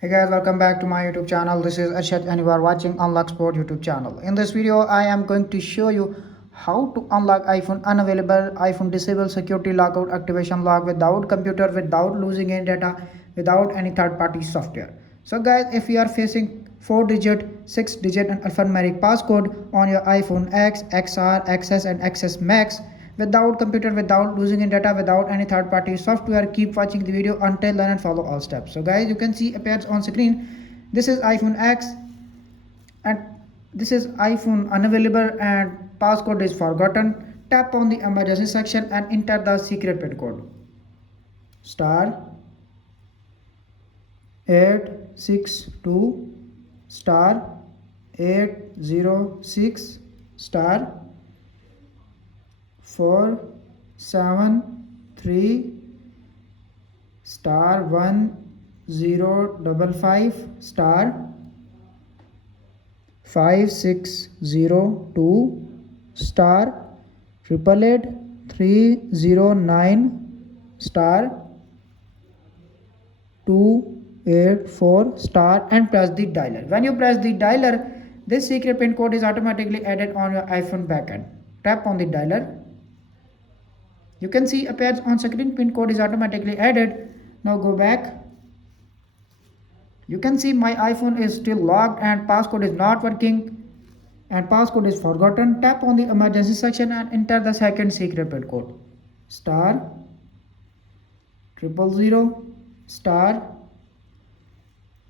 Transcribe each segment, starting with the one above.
Hey guys, welcome back to my YouTube channel. This is Arshad and you are watching Unlock Sport YouTube channel. In this video, I am going to show you how to unlock iPhone unavailable, iPhone disable security lockout activation lock without computer, without losing any data, without any third-party software. So guys, if you are facing 4-digit, 6-digit and alphanumeric passcode on your iPhone X, XR, XS and XS Max, without computer, without losing in data, without any third-party software, keep watching the video until learn and follow all steps. So guys, you can see appears on screen, this is iPhone X and this is iPhone unavailable and passcode is forgotten. Tap on the emergency section and enter the secret pin code star 862 star 806 star 473 star 1055 star 5602 star 888 309 star 284 star and press the dialer. When you press the dialer, this secret pin code is automatically added on your iPhone backend. Tap on the dialer. You can see appears on screen, pin code is automatically added. Now go back. You can see my iPhone is still locked and passcode is not working and passcode is forgotten. Tap on the emergency section and enter the second secret pin code star 000 star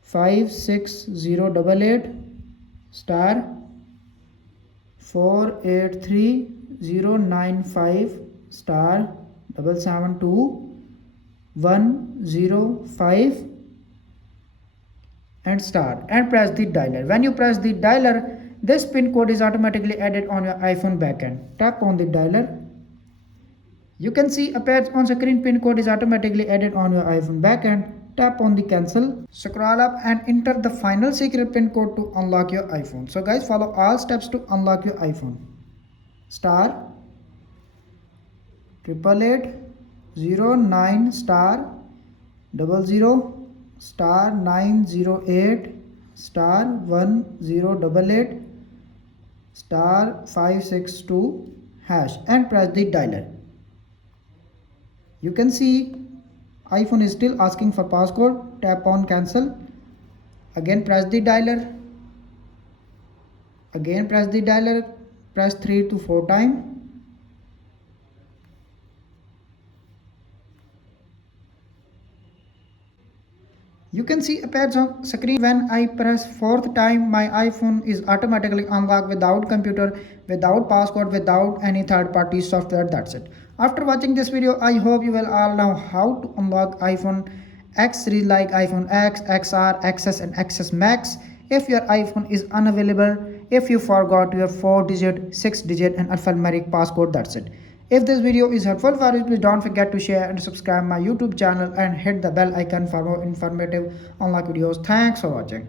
56088 star 483095 star 772105 and start and press the dialer. When you press the dialer, this pin code is automatically added on your iPhone backend. Tap on the dialer. You can see appears on screen, pin code is automatically added on your iPhone backend. Tap on the cancel. Scroll up and enter the final secret pin code to unlock your iPhone. So guys, follow all steps to unlock your iPhone. Star 888 star 00 star 908 star 1088 star 562 hash and press the dialer. You can see iPhone is still asking for passcode. Tap on cancel. Again press the dialer. Again press the dialer. Press 3 to 4 times. You can see appears on screen when I press 4th time, my iPhone is automatically unlocked without computer, without passcode, without any third-party software. That's it. After watching this video, I hope you will all know how to unlock iPhone X series like iPhone X, XR, XS and XS Max. If your iPhone is unavailable, if you forgot your 4-digit, 6-digit and alphanumeric passcode, that's it. If this video is helpful for you, please don't forget to share and subscribe my YouTube channel and hit the bell icon for more informative unlock videos. Thanks for watching.